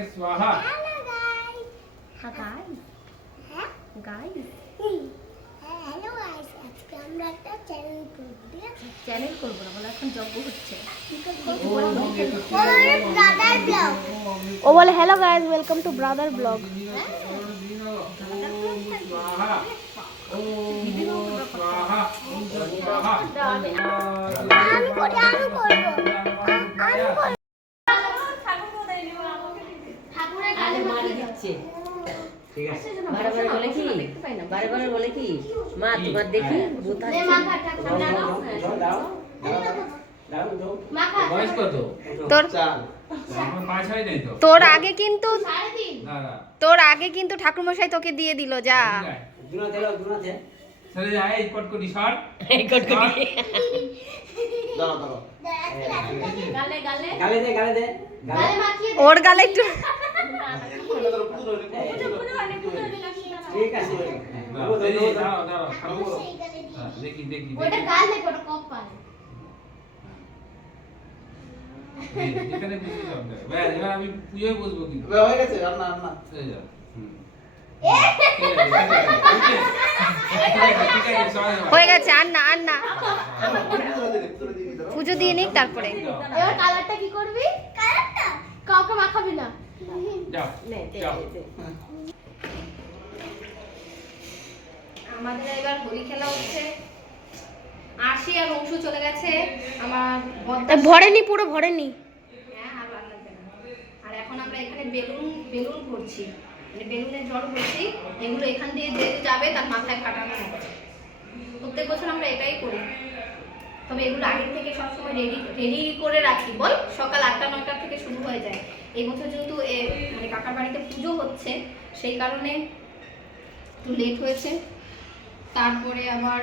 এখানে স্বাহা! হ্যাঁ গাইস হ্যাঁ? গাইস হ্যালো গাইস আজকে আমরা একটা চ্যানেল করব ঠিক আছে? চ্যানেল করব না বলে এখন হচ্ছে। ব্লগ ও বলে hello guys welcome to brother blog আমি আমি করব। বলে কি? বলে কি? মা তোমার দেখি? ভূত আছে তোর হয় তোর আগে কিন্তু তোর আগে কিন্তু ঠাকুরমশাই তোকে দিয়ে দিল যা। ওর গালে একটু ঠিক আছে দাঁড়াও দাঁড়াও ঠাকুর সেই গালে দিয়ে। দেখি দেখি ওটা গাল নাকি ওটা কপাল এখানে বুঝতে হবে ব্যাস এবার আমি পুজোয় বসবো কিন্তু গেছে রান্না রান্না এই যা। হুম। ঠিক আছে, ঠিক আছে, ঠিক আছে, সবাই যাও। হয়ে গেছে আর না আর না পুজো দিয়ে নিক তারপরে এবার কালারটা কি করবি কালারটা কাউকে মাখাবি না যাও যাও। আমাদের এবার হোলি খেলা হচ্ছে। আশি আর অংশ চলে গেছে। আমার ভরেনি পুরো ভরেনি। হ্যাঁ আর এখন আমরা এখানে বেলুন বেলুন ভরছি। মানে বেলুনের জল ভরছি। এগুলো এখান দিয়ে যে যাবে তার মাথায় ফাটানো হবে প্রত্যেক বছর আমরা এটাই করি। তবে এগুলো আগের থেকে সবসময় রেডি রেডি করে রাখি। বল, সকাল আটটা, নয়টা থেকে শুরু হয়ে যায়। এই বছর যেহেতু মানে কাকার বাড়িতে পুজো হচ্ছে, সেই কারণে একটু লেট হয়েছে। তারপরে আবার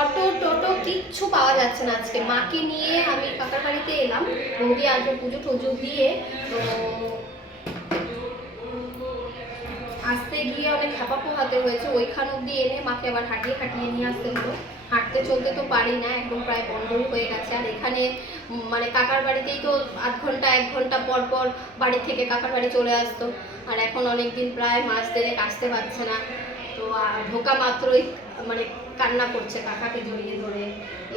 অটো, টোটো কিচ্ছু পাওয়া যাচ্ছে না আজকে। মাকে নিয়ে আমি কাকার বাড়িতে এলাম। বৌদি আসবে পুজো টুজো দিয়ে, তো আসতে গিয়ে অনেক খেপা পোহাতে হয়েছে, ওইখান অব্দি এনে মাকে আবার হাঁটিয়ে হাঁটিয়ে নিয়ে আসতে হলো। হাঁটতে চলতে তো পারি না একদম প্রায় বন্ধই হয়ে গেছে। আর এখানে মানে কাকার বাড়িতেই তো আধ ঘণ্টা, এক ঘণ্টা পর পর বাড়ি থেকে কাকার বাড়ি চলে আসতো। আর এখন অনেক দিন প্রায় মাস দেড়েক আসতে পারছে না। তো ঢোকা মাত্রই মানে কান্না করছে কাকাকে জড়িয়ে ধরে।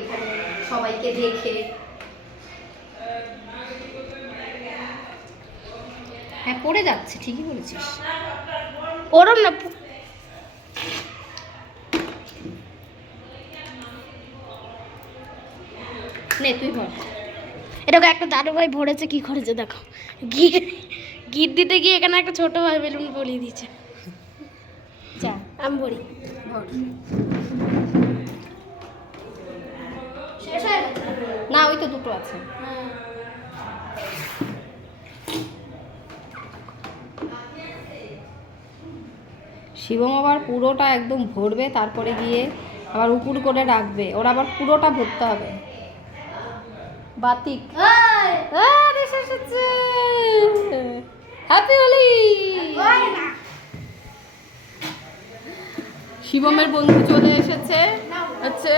এখানে সবাইকে দেখে। হ্যাঁ পড়ে যাচ্ছে, ঠিকই বলেছিস। ওরম না নে তুই এটাকে একটা দাদু ভাই ভরেছে কি করেছে দেখো। গিয়ে গিট দিতে গিয়ে এখানে একটা ছোট ভাই বেলুন বলিয়ে দিয়েছে। যা আমি বলি হয়ে না ওই তো দুটো আছে। শিবম আবার পুরোটা একদম ভরবে তারপরে গিয়ে আবার উপুর করে রাখবে। ওর আবার পুরোটা ভরতে হবে। বাতিক। হ্যাপি হোলি শিবমের বন্ধু চলে এসেছে। হচ্ছে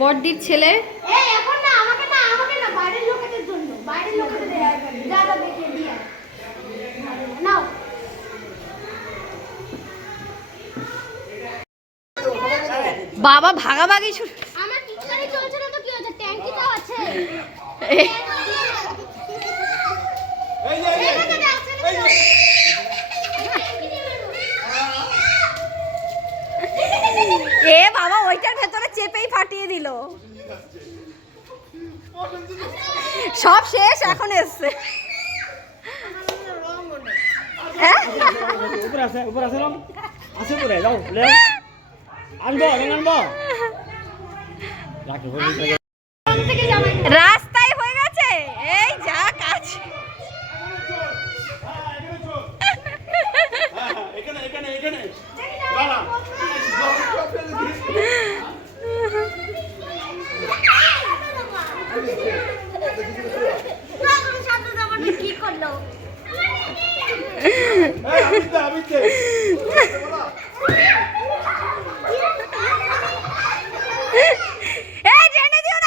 বড়দির ছেলে। এই এখন না আমাকে না আমাকে না বাইরের লোকেদের জন্য বাইরের লোকেদের দেয়া যাবে যা যা দেখে দিয়া নাও বাবা ভাগাভাগি শুরু আমার পিছনে চলছে না তো কি হচ্ছে ট্যাঙ্কি তো আছে। এ বাবা ওইটার ভেতরে চেপেই ফাটিয়ে দিল। সব শেষ এখন এসছে। হ্যাঁ? উপরে আছে উপরে আছে আছে উপরে যাও আনব আনব। রাখো রাস্তায় হয়ে গেছে এই যা কাজ এখানে এখানে এখানে না, কোনো শব্দ দেবো না, কি করল আমি এই জেনে দিও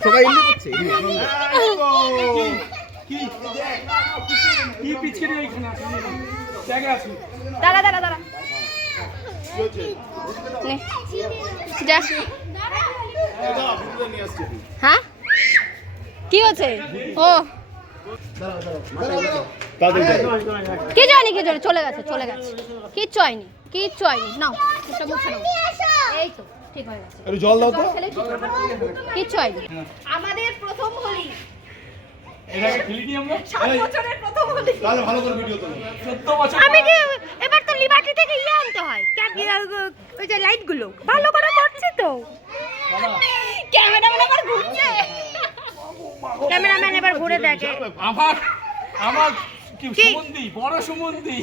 সবাই এমনি করছে দাঁড়া। দাঁড়া দাঁড়া হ্যাঁ? কি হচ্ছে? ও। তাদের কি হয়নি কি হয়নি চলে গেছে চলে গেছে। কিচ্ছু হয়নি কিচ্ছু হয়নি। নাও এটা মুছে নাও। এই তো ঠিক হয়ে গেছে। একটু জল দাও তো। কিচ্ছু হয়নি। আমাদের প্রথম হোলি। এটাকে খেলিনি আমরা? সাত বছরের প্রথম হোলি। তাহলে ভালো করে ভিডিও তোলো। চোদ্দ বছর আমি কি এবার তো লিবার্টি থেকে ইয়ে আনতে হয়। ক্যামেরা- ওই যে লাইটগুলো। ভালো করে করছে তো। ক্যামেরাম্যান আবার ঘুরছে। ক্যামেরাম্যান এবার ঘুরে দেখে আমার আমার কি সুমন্দি বড় সুমন্দি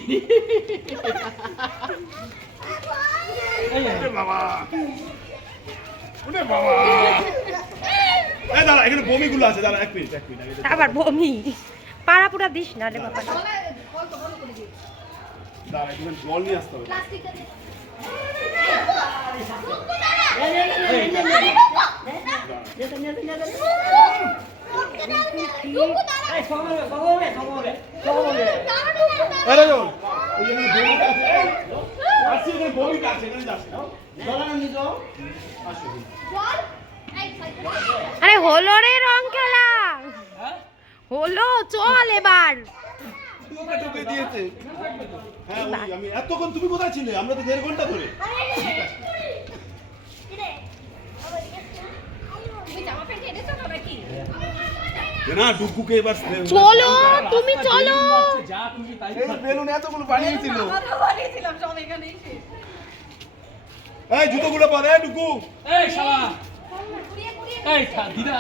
বাবা বাবা এই দাঁড়া এখানে বমিগুলো আছে দাঁড়া এক মিনিট এক মিনিট আবার বমি পাড়াপুরা দিস না রে বাবা দাঁড়া এখানে জল নিয়ে আসতে হবে আরে আরে হলো রে রং খেলা হলো চল এবার দিয়েছে হ্যাঁ আমি এতক্ষণ তুমি কোথায় ছিলে আমরা তো দেড় ঘণ্টা ধরে তুমি জামা প্যান্ট এনেছো তো নাকি না ডুকুকে এবার চলো তুমি চলো। যা খুশি তাই এই বেলুন এতগুলো বানিয়েছিল। বানিয়েছিলাম সব এখানে এই জুতোগুলো পর এই ডুকু। এই শালা। এই দিদা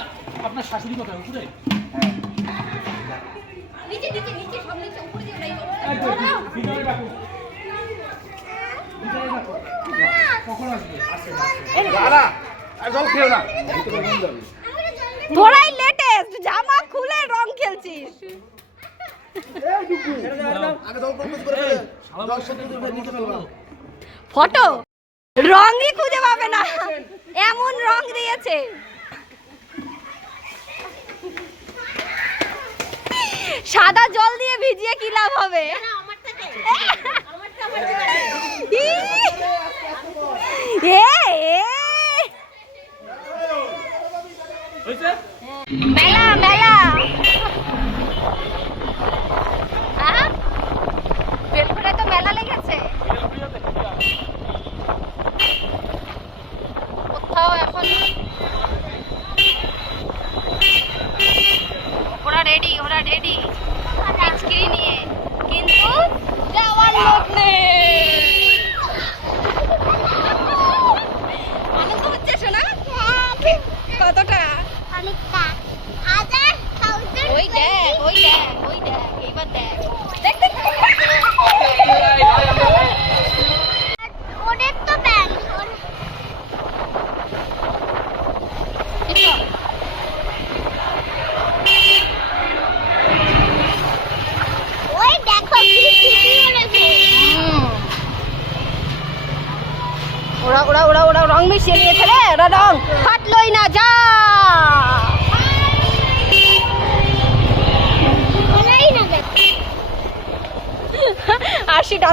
আপনার শাশুড়ি কোথায়? উপরে? নিচে নিচে নিচে সব নিচে উপরে দিয়ে নাই ভিতরে রাখো। ভিতরে রাখো। কখন আসবে? আসবে আর জল খেও না। ভিতরে বন্ধ যাবে তোরাই লেটেস্ট জামা খুলে রং খেলছিস। ফটো? রংই খুঁজে পাবে না। এমন রং দিয়েছে। সাদা জল দিয়ে ভিজিয়ে কি লাভ হবে? এ, এ। মেলা মেলা আহ, বেলপুরে তো মেলা লেগেছে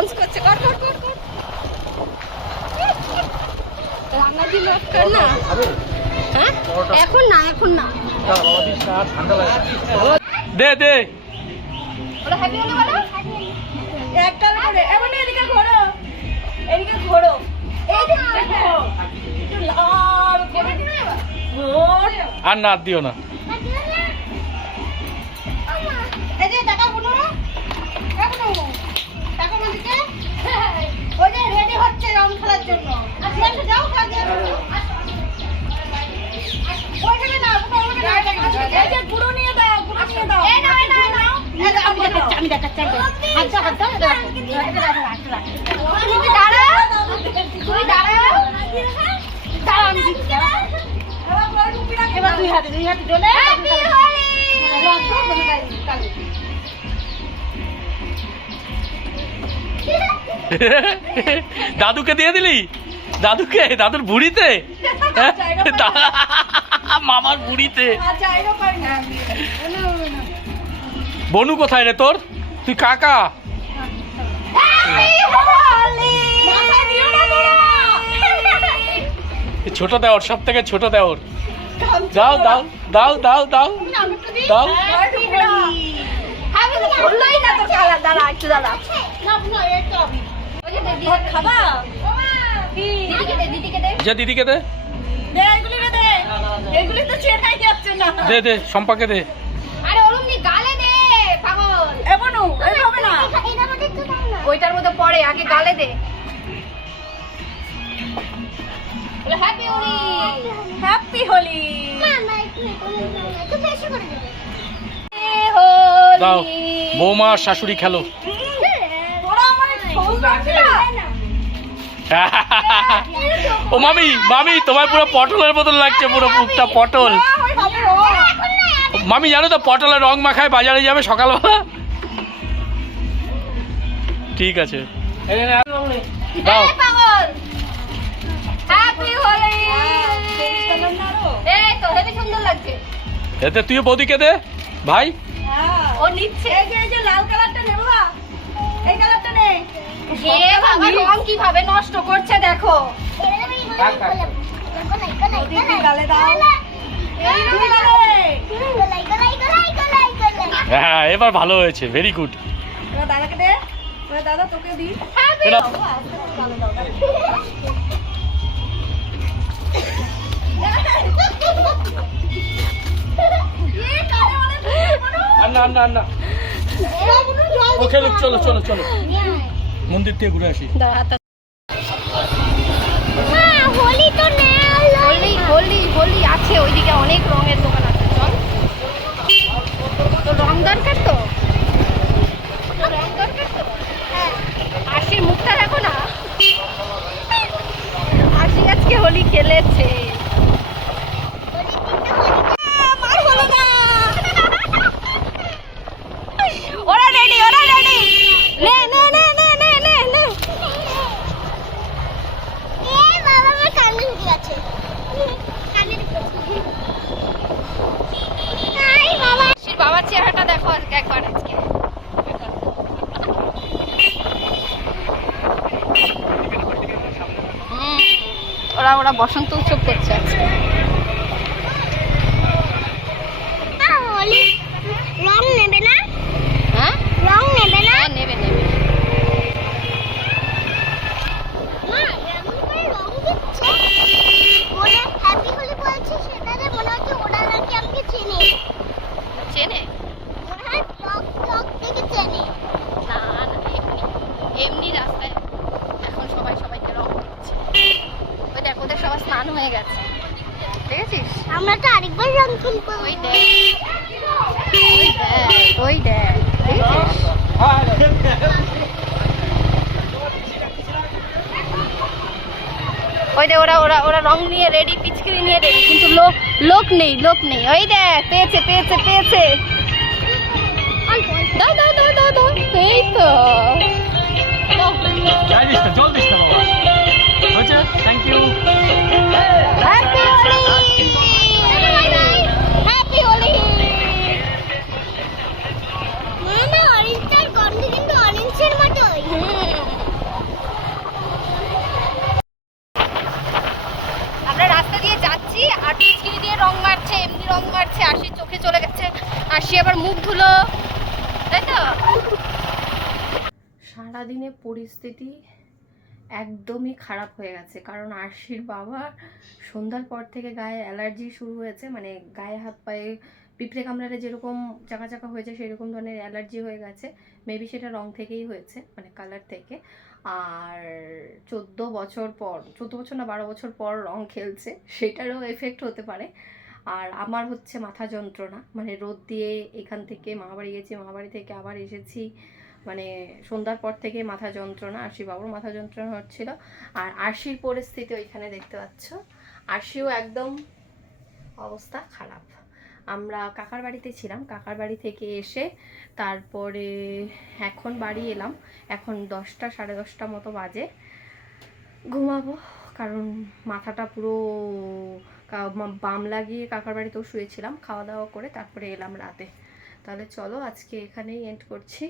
ডান্স করছে কর কর কর কর। না? হ্যাঁ? এখন না এখন না। দে দে। ওরা হ্যাপি হলো বলো? একটা করে। এমন এদিকে ঘোরো। এদিকে ঘোরো। এই দেখো। লাল করে। ঘোর। আর না দিও না। এই যে টাকা ওই যে রেডি হচ্ছে রং খেলার জন্য। যাও ওইখানে না ওখানে ওখানে এই যে গুঁড়ো নিয়ে দাও গুঁড়ো নিয়ে দাও। এই নাও এই নাও এই নাও। আমি দেখাচ্ছি আমি দেখাচ্ছি হাত দাও হাত দাও তুমি দাঁড়াও। তুমি দাঁড়াও। দাঁড়াও আমি এবার দুই হাতে দুই হাতে চলে দাদুকে দিয়ে দিলি? দাদুকে? দাদুর বুড়িতে? হ্যাঁ? মামার বুড়িতে। না। বনু কোথায় রে তোর? তুই কাকা? ছোট দেওর সব থেকে ছোট দেওর। দাও দাও দাও দাও দাও দাও। না তো দাঁড়া একটু দাঁড়া। খাবা? দিদিকে দে দিদিকে দে। যা দিদিকে দে দে দে। এগুলি তো চেনাই যাচ্ছে না। দে দে সম্পাকে দে। আরে অরুণদি গালে দে পাগল। এমনও এইভাবে না। ওইটার মধ্যে পড়ে আগে গালে দে। হ্যাপি হোলি হ্যাপি হোলি দাও বৌমা শাশুড়ি খেলো তোরা আমার ছৌ যাচ্ছে না ও মামি মামি তোমার পুরো পটলের মতন লাগছে, পুরো মুখটা পটল। মামি, জানো তো পটলের রং মাখায় বাজারে যাবে সকালবেলা? ঠিক আছে। দাও। এতে তুই বৌদিকে দে, ভাই। ও নিচ্ছে। এই যে লাল কালারটা নেব এই কালারটা বাবা রং কীভাবে নষ্ট করছে দেখো। হ্যাঁ এবার ভালো হয়েছে ভেরি গুড দাদাকে দে দাদা তোকে দি না না না ওকে চলো চলো চলো। মন্দির থেকে ঘুরে আসি। হোলি হোলি হোলি আছে ওইদিকে অনেক রঙের দোকান আছে চল। তো রং দরকার তো? রং দরকার তো? আশির মুখটা দেখো না আশি আজকে হোলি খেলেছে ওরা রেডি ওরা রেডি নে নে নে নে নে নে নে আশির বাবার চেহারাটা দেখো আজকে একবার আজকে হুম, ওরা ওরা বসন্ত উৎসব করছে আজকে রং নেবে না হ্যাঁ রং নেবে না হ্যাঁ নেবে নেবে মা এমন করে রং দিচ্ছে মনে হ্যাপি হোলি বলছে সেটাতে মনে হচ্ছে ওরা নাকি আমাকে চেনে চেনে মনে হয় ব্লগ ব্লগ থেকে চেনে না না এমনি এমনি রাস্তায় এখন সবাই সবাইকে রং করছে ওই দেখ ওদের সবার স্নান হয়ে গেছে দেখেছিস আমরা তো আরেকবার রং খেলব ওই দেখ ওই দেখ ওই দেখ দেখেছিস ওই দেখ ওরা ওরা ওরা রং নিয়ে রেডি পিচকিরি নিয়ে রেডি কিন্তু লোক লোক নেই লোক নেই। ওই দেখ পেয়েছে পেয়েছে পেয়েছে। দাও দাও দাও দাও দাও এই তো। যাই দিস না জল দিস না বাবা। Thank you happy Holi happy Holi না অরেঞ্জটার গন্ধ কিন্তু অরেঞ্জের মতোই আমরা রাস্তা দিয়ে যাচ্ছি আর পিচকিরি দিয়ে রং মারছে এমনি রং মারছে আশি চোখে চলে গেছে আশি আবার মুখ ধুলো। তাই তো? সারাদিনে পরিস্থিতি একদমই খারাপ হয়ে গেছে। কারণ আরশির বাবার সন্ধ্যার পর থেকে গায়ে অ্যালার্জি শুরু হয়েছে। মানে গায়ে হাত পায়ে পিঁপড়ে কামড়ালে যেরকম চাকা চাকা হয়েছে, সেরকম ধরনের অ্যালার্জি হয়ে গেছে। মেবি সেটা রং থেকেই হয়েছে মানে কালার থেকে। আর চোদ্দ বছর পর, চোদ্দ বছর না বারো বছর পর রং খেলছে, সেটারও এফেক্ট হতে পারে। আর আমার হচ্ছে মাথা যন্ত্রণা। মানে রোদ দিয়ে এখান থেকে মামাবাড়ি গেছি, মামাবাড়ি থেকে আবার এসেছি। মানে সন্ধ্যার পর থেকে মাথা যন্ত্রণা আরশি বাবুর মাথা যন্ত্রণা হচ্ছিল। আর আরশির পরিস্থিতি ওইখানে দেখতে পাচ্ছ। আরশিও একদম অবস্থা খারাপ। আমরা কাকার বাড়িতে ছিলাম। কাকার বাড়ি থেকে এসে তারপরে এখন বাড়ি এলাম। এখন দশটা, সাড়ে দশটা মতো বাজে। ঘুমাবো, কারণ মাথাটা পুরো বাম লাগিয়ে কাকার বাড়িতেও শুয়েছিলাম খাওয়া দাওয়া করে তারপরে এলাম রাতে। তাহলে চলো আজকে এখানেই এন্ড করছি।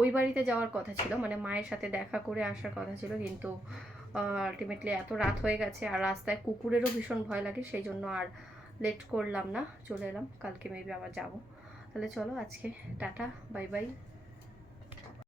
ওই বাড়িতে যাওয়ার কথা ছিল মানে মায়ের সাথে দেখা করে আসার কথা ছিল, কিন্তু আলটিমেটলি এত রাত হয়ে গেছে আর রাস্তায় কুকুরেরও ভীষণ ভয় লাগে, সেই জন্য আর লেট করলাম না, চলে এলাম। কালকে মেবি আবার যাব। তাহলে চলো আজকে, টাটা বাই বাই